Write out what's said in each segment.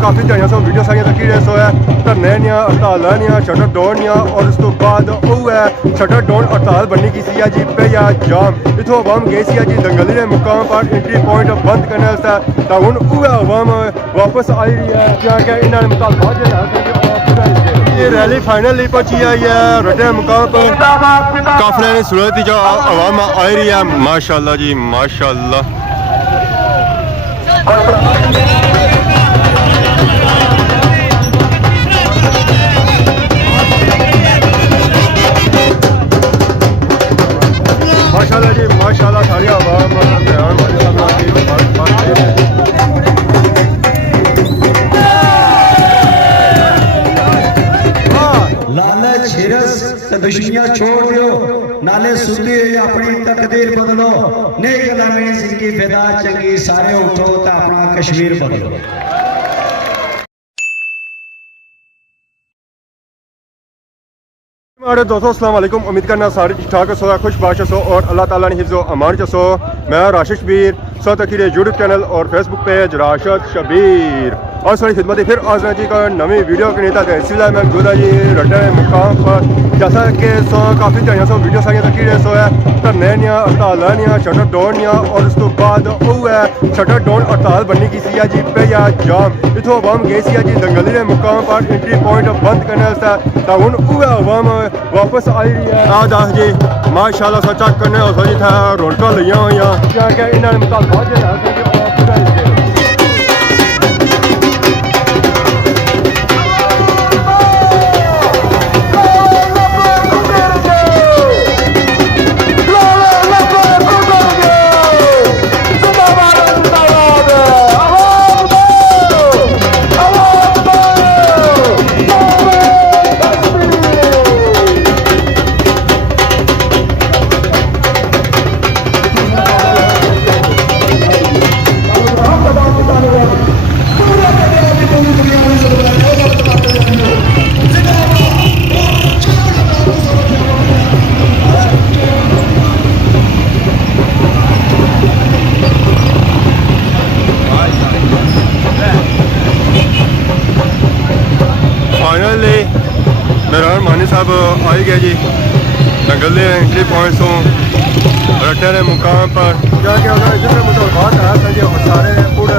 काफ़ी ध्यान so video सारियां तक सो है धरने दियां हड़तालां दियां शटर डाउन दियां और उस तो बाद वो है शटर डाउन हड़ताल बननी की सी जी पे या जाम इतों अवाम गई सी जी दंगली के मुकाम पर एंट्री पॉइंट बंद करने तो हूँ वो अवाम वापस आई रही है जाके इन्होंने मुतालबा जो ये रैली फाइनली पहुंची आई है रटे मुकाम पर काफिले की सूरत जो अवाम आई रही है माशाल्लाह जी माशाल्लाह। माशाल्लाह जी माशाल्लाह सारी आवाम लालच हिरस दुश्मनियां छोड़ दो नाले सुनते हुए अपनी तकदीर बदलो नहीं गुलामी सिंह की फिदा चंगी सारे उठो तो अपना कश्मीर बदलो। हमारे दोस्तों अस्सलाम वालेकुम उम्मीद करना सारे ठीक ठाक सो खुश बाश सो और अल्लाह ताला ने हिफ्ज़ो अमान सो। मैं राशिद शबीर सो तकीर यूट्यूब चैनल और फेसबुक पेज राशिद शबीर और सारी खिदमत फिर आज जी का नवी वीडियो के नेता है इसी मैं मौजूदा जी रटे मुकाम पर जैसा कि सो काफ़ी ध्यान सो वीडियो सारियां तक सो है धरने दियां हड़तालां दियां शटर डाउन दियां और उस तो बाद वो है शटर डाउन हड़ताल बननी की सी जी पे या जाम इतों अवाम गई सी जी दंगली के मुकाम पर एंट्री पॉइंट बंद करने तो हूँ वो अवाम वापस आई रही है दस जी माशाल्लाह सो चेक करने सो जी था रौनक लिया हुई जाके इन्होंने मुतालबा जो मेहरान मानी साहब आई गए जी दंगल एंट्री पॉइंट तो रटे के मुकाम पर जाके उन्होंने मुतालबात आया था जी सारे पूरे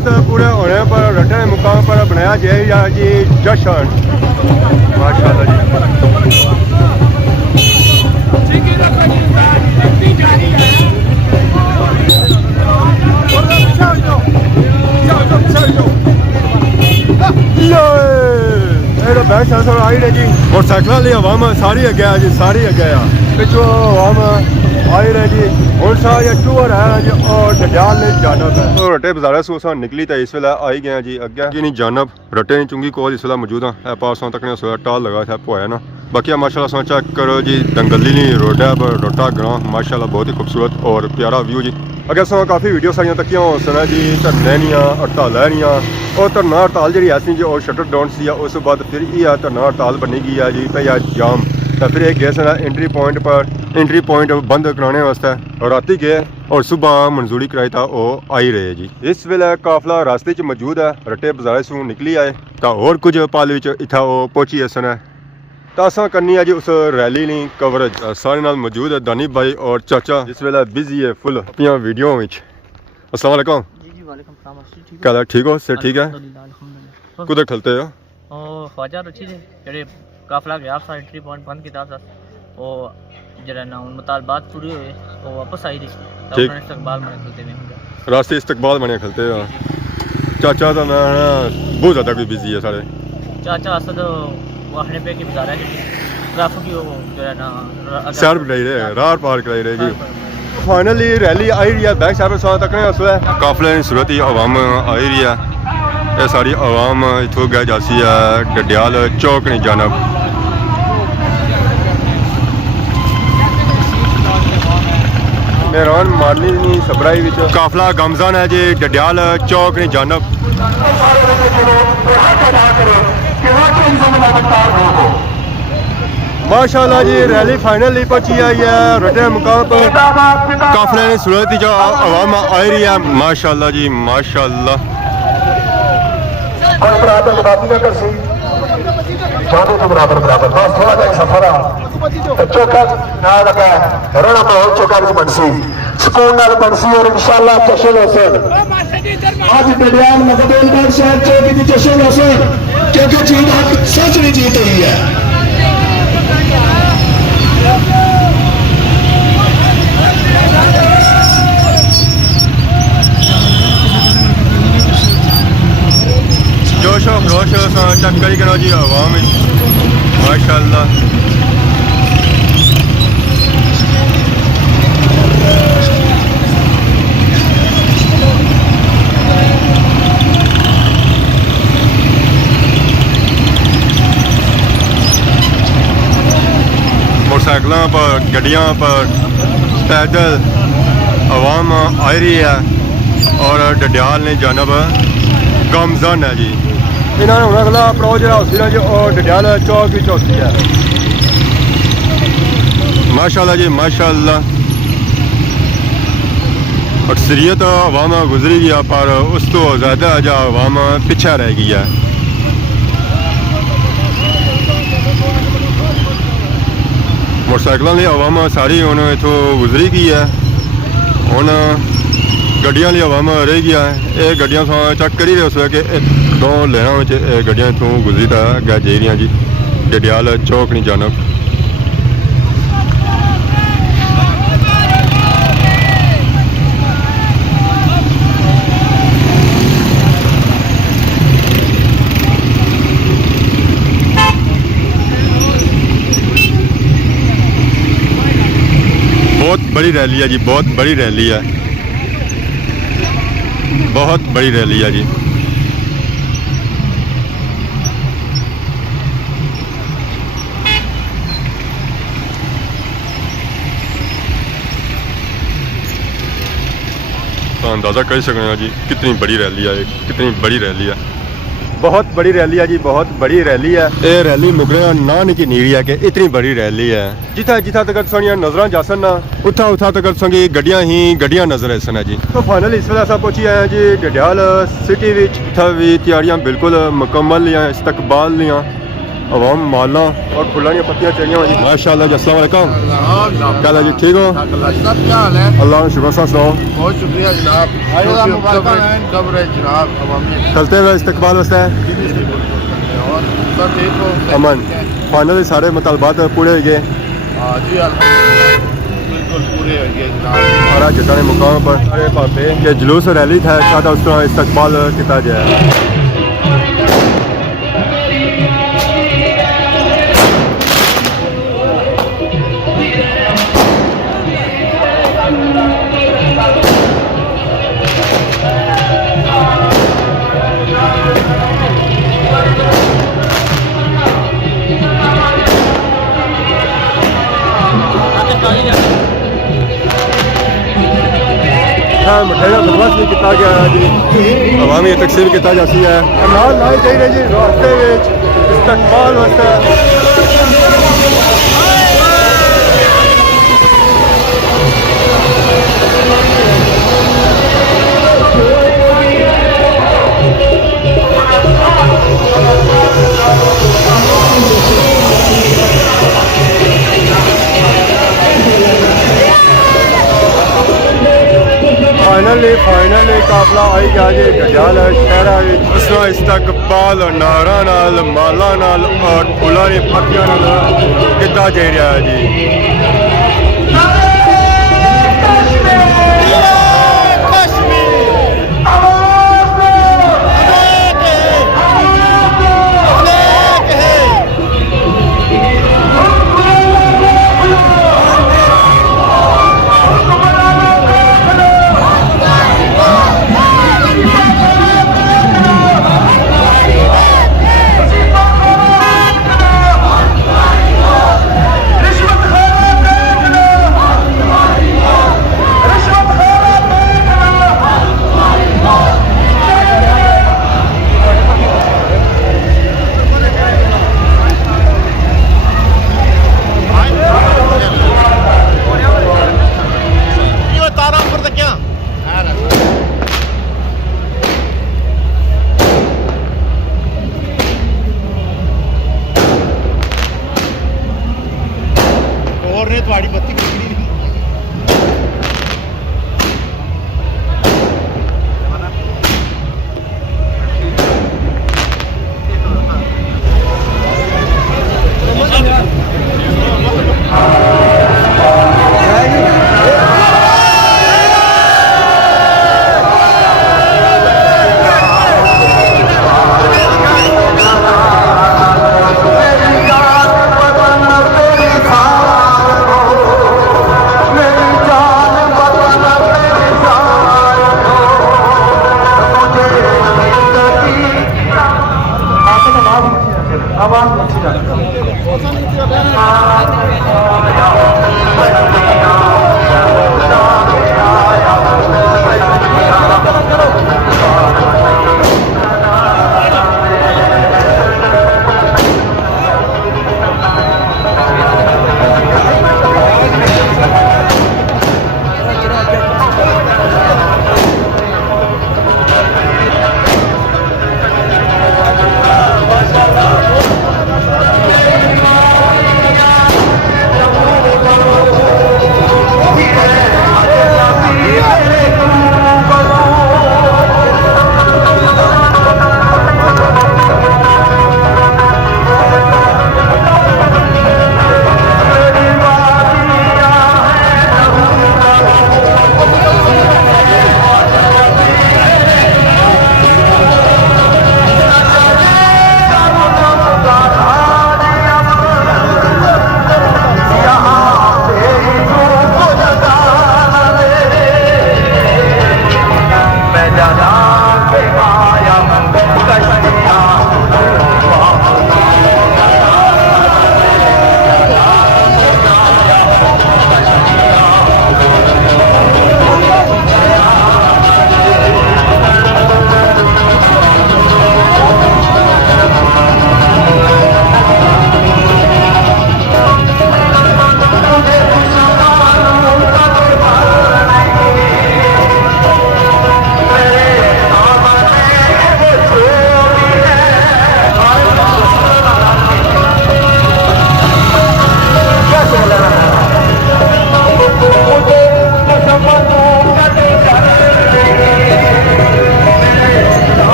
जज्बात पूरे होने पर रटे मुकाम पर बनाया जाएगा जी जश्न। माशाल्लाह जी। बैक सेंसर आई रहे जी मोटरसाइकिल वाली आवाम सारी अगे आ जी सारी अगे आ पिछों आवाम आई रहे जी हूँ सारा टूर है जी और डडियाल ने जानब है तो रटे बाजारा सो अस निकली तो इस वेले आई गए जी अगे जी नहीं जानब रटे नहीं चुंगी कोल इस वेले मौजूद हाँ पासों तक ने टाल लगा था पोया ना बाकी माशाल्लाह सो चेक करो जी दंगली नहीं रोड है पर रोटा ग्रां माशाल्लाह बहुत ही खूबसूरत और प्यारा व्यू जी अगर सो काफ़ी वीडियो सारियां तकियां हो सन जी धरने नियां हड़ताल नियां और धरना हड़ताल जी ऐसी जी और शटर डाउन सी उस बाद फिर यह धरना हड़ताल बनी गई है जी भैया जाम तो फिर एक गए सन एंट्री पॉइंट बंद कराने वास्ते और राती गए और सुबह मंजूरी कराई था वो आई रहे जी इस वेले काफला रास्ते च मौजूद है रटे बाजारे सू निकली आए तो और कुछ पाल इतना वो पहुंची सन तो असा करनी है जी उस रैली नहीं कवरेज सारे नाल मौजूद है दानी भाई और चाचा जिस वेले बिजी है फुल अपनी वीडियो में। अस्सलाम वालेकुम जी वालेकुम सलाम क्या ठीक हो सर ठीक है कुछ खलते हो ख्वाजा रची थे जेडे काफला गया सा एंट्री पॉइंट बंद किया था वो जरा ना उन मुतालबात पूरे हुए वो वापस आई थी तो उन्होंने इस्तकबाल मने खलते में रास्ते इस्तकबाल मने खलते हो चाचा तो मैं बहुत ज़्यादा कोई बिजी है सारे चाचा असद वाहने पे की बता रहा है ट्रैफिक की वो जो है ना शहर बनाई रहे रार पार कराई रहे जी फाइनली रैली आई रही है बैक साहब सौ तक ने उस काफले की सूरत ही आवाम आई रही है ये सारी आवाम इतों गए जासी है डडियाल चौक नहीं जानब मेहरान मारनी नहीं सबराई विच काफला गमजान है जी डडियाल चौक नहीं जानब माशाल्लाह जी रैली फाइनली पहुंची आई है रटे मुकाम पर काफले ने सूरत जो आवाम आई रही है माशाल्लाह जी माशाल्लाह सुकून नाल बनसी और इंशाल्लाह जश्न होसन आज डडियाल मकबूलगढ़ शहर चौकी की जश्न होसन क्योंकि जीत सच नहीं जीत रही है। जोशो खरोश चक्कर करो जी आवाम माशाल्लाह मोटरसाइकिलों पर गड्डियों पर पैदल आवाम आई रही है और डडियाल ने जानब गमजन है जी इन्होंने हूँ अगला अप्रोच जो हौसला जी और डडियाल चौक की चौकी है माशाल्लाह जी माशाल्लाह अक्सरियत आवाम गुजरी गया पर उस तो ज़्यादा जो आवाम पीछे रह गई है मोटरसाइकिलों की आवाम सारी हूँ इतों गुजरी गई है हूँ गड्डियां की आवाम रह गया है ये गड्डियां चेक करी रहे उस कि दो लेना गड्डियां इतों गुजरी तो अगे जा रही जी डडियाल चौक नहीं जानब बहुत बड़ी रैली है जी बहुत बड़ी रैली है बहुत बड़ी रैली है जी तो अंदाज़ा कर सकते हैं जी कितनी बड़ी रैली है कितनी बड़ी रैली है बहुत बड़ी रैली है जी बहुत बड़ी रैली है ये रैली मुकरे ना नहीं नीरी है कि इतनी बड़ी रैली है जिथा जिथा तक साड़ियां नजर जा सन ना उथा उथा तक संगी गड्डियां नजर आसन है जी तो फाइनल इस वेले अस पहुंची आए जी डडियाल सिटी विच इत्थे भी तैयारियां बिल्कुल मुकम्मल लियां इस्तकबाल लियां अवाम माला और फुल्लां दी पत्तियां चाहिए हुई जी माशाअल्लाह जी। अस्सलाम वालेकुम, क्या हाल है जी, ठीक हो? क्या हाल है? अल्लाह का शुक्र सा सुनाओ। बहुत शुक्रिया जनाब। जनाब चलते हुए इस्तकबाल वास्ते और सब ठीक हो? अमन फाइनल सारे मुतालबात पूरे हो गए जी अल्हम्दुलिल्लाह बिल्कुल पूरे हो गए जनाब। और आज जितने मुकाम पर अरे पापे के जुलूस रैली था सादा उस तरह इस्तकबाल किया जाए। मिठाइयाँ बदमाश भी किया गया है जी, अवामी तकसीम किया जाती है नाल लाई चाहिए जी रास्ते इस्तकबाल वास्ते। फाइनली काफला आई गया जी गजाल शहर उसना इस्तकबाल नारा नाल माला नाल और फुल्लां दी पत्तियां नाल किता जा रहा है जी।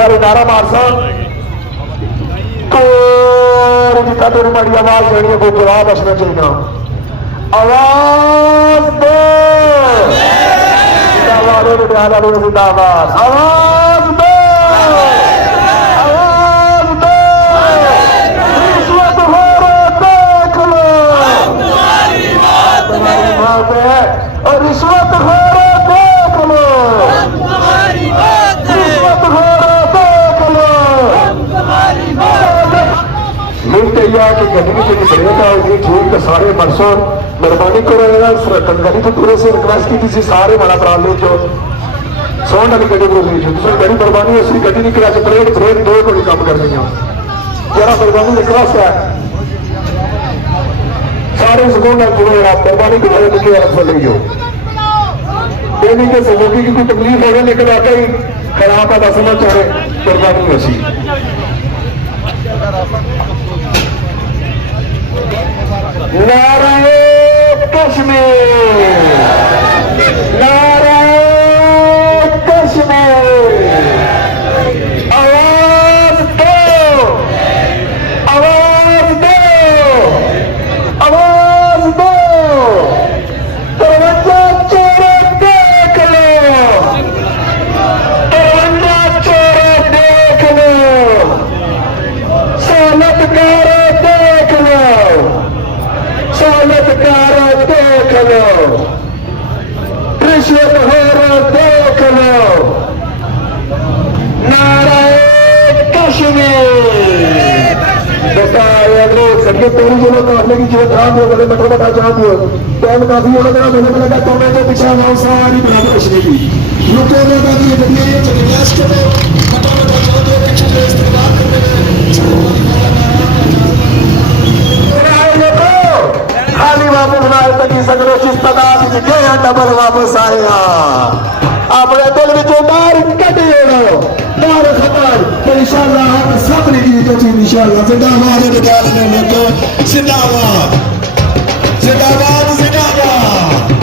यार नारा मारसा कोई भी कदर बड़ी आवाज देनी है कोई जवाब असना चाहिए आवाज दो जिंदाबाद जिंदाबाद आवाज दो आवाज दो रिश्वत हो देख लो तुम्हारी बात है और रिश्वत हो देख लो रिश्वत हो देख लो मिलते ही कि गड्डी की बढ़ेगा उसकी छूट के सारे परसों मेहरबानी करो गली तो पूरे से रिक्वेस्ट की थी सारे बड़ा प्राण ले जो सौन वाली गड्डी को लीजिए दूसरी बड़ी मेहरबानी असली गड्डी नहीं करा ब्रेक ब्रेक दो को भी काम कर रही हैं जरा मेहरबानी रिक्वेस्ट है सारे सुकून में जुड़े आप मेहरबानी करो लिखे आप से लीजिए ये नहीं कि सहयोगी की कोई तकलीफ हो गई लेकिन आके ही खराब है समझ चाह रहे मेहरबानी ऐसी नारायण कश्मीर नारायण कश्मीर आवाज दो आवाज दो आवाज दो 53 चोरे देख लो 53 चोरे देख लो सहलतकार देख लो सहलतकार देख लो रिश्वत हो देख लो नारायण कश्मीर बेटा लोग सभी तेरी जो काफले की जो ध्यान दो बड़े मतलब बता जहाँ दो टाइम काफी होना था मैंने लगा तो मैं तो पीछे आना सारी बराबर रचने की लुटे में का ये बढ़िया ये चले गैस के में बता जहाँ दो पीछे जो इस्तेमाल करने में खाली वापस ना आए तक सगरों की तादाद के डबल वापस आएगा अपने दिल में डर कटे डर खतर तो इंशाल्लाह हम सब ने की तो इंशाल्लाह जिंदाबाद निकालने लगे जिंदाबाद जिंदाबाद जिंदाबाद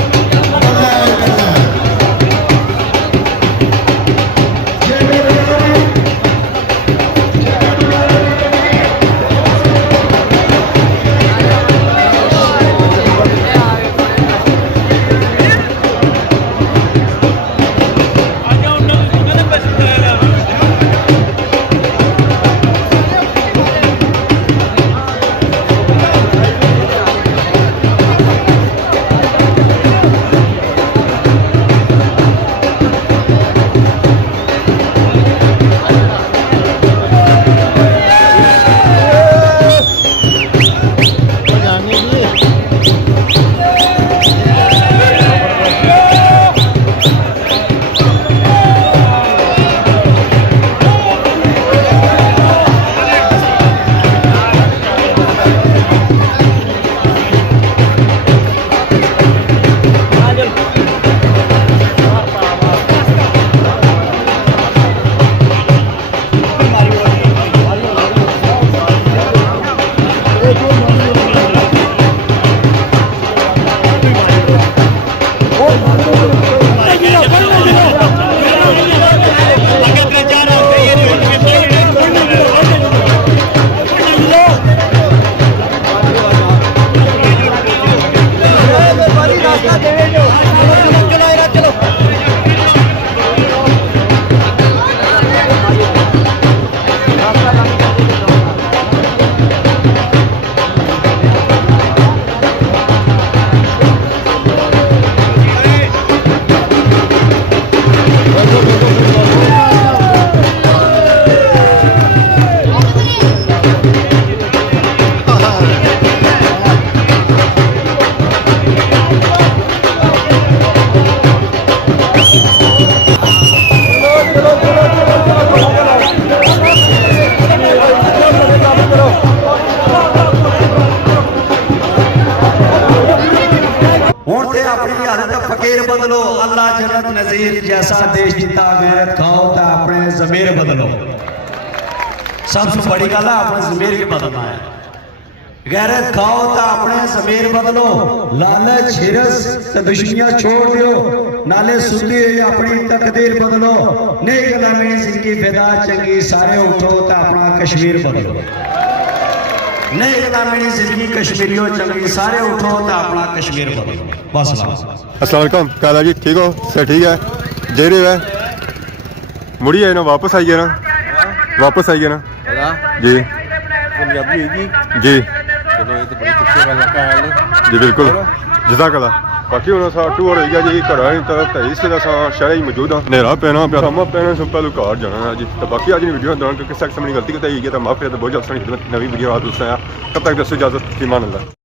फकीर बदलो अल्लाह जन्नत नजीर जैसा देश जीता गैरत खाओ तो अपने जमीर बदलो सबसे बड़ी गल है अपने जमीर के बदलना है गैरत खाओ तो अपने जमीर बदलो लालच हिरस तो दुश्मनियां छोड़ दियो ਨਾਲੇ ਸੁਧੀ ਹੋਈ ਆਪਣੀ ਤਕਦੀਰ ਬਦਲੋ ਨਹੀਂ ਗੁਲਾਮੀ ਜ਼ਿੰਦਗੀ ਫਿਦਾ ਚੰਗੀ ਸਾਰੇ ਉਠੋ ਤਾਂ ਆਪਣਾ ਕਸ਼ਮੀਰ ਬਦਲੋ ਨਹੀਂ ਗੁਲਾਮੀ ਜ਼ਿੰਦਗੀ ਕਸ਼ਮੀਰੀਓ ਚੰਗੀ ਸਾਰੇ ਉਠੋ ਤਾਂ ਆਪਣਾ ਕਸ਼ਮੀਰ ਬਦਲੋ ਬਸ अस्सलाम वालेकुम क्या हाल है जी ठीक हो सर ठीक है जेरे है मुड़ी आए ना वापस आई गया ना वापस आई गया ना जी ਪੰਜਾਬੀ ਹੈਗੀ जी ਚਲੋ ਇਹ ਤਾਂ ਬੜੀ ਖੁਸ਼ੀ ਵਾਲਾ ਕਾਲ ਹੈ जी बिल्कुल जज़ाकल्ला बाकी हुन असां टूर होई गया जी घरां दी तरफ ते इस असां शहर ही मौजूद हां नेरा पैना पिया समा पैने से पहले घर जाना है जी तो बाकी आज दी वीडियो दौरान किसी किस्म की गलती कताई गई तो माफी है तो बहुत जल्द नवी वीडियो आ दोस्तों तब तक दस्सो इजाजत ईमान अल्लाह।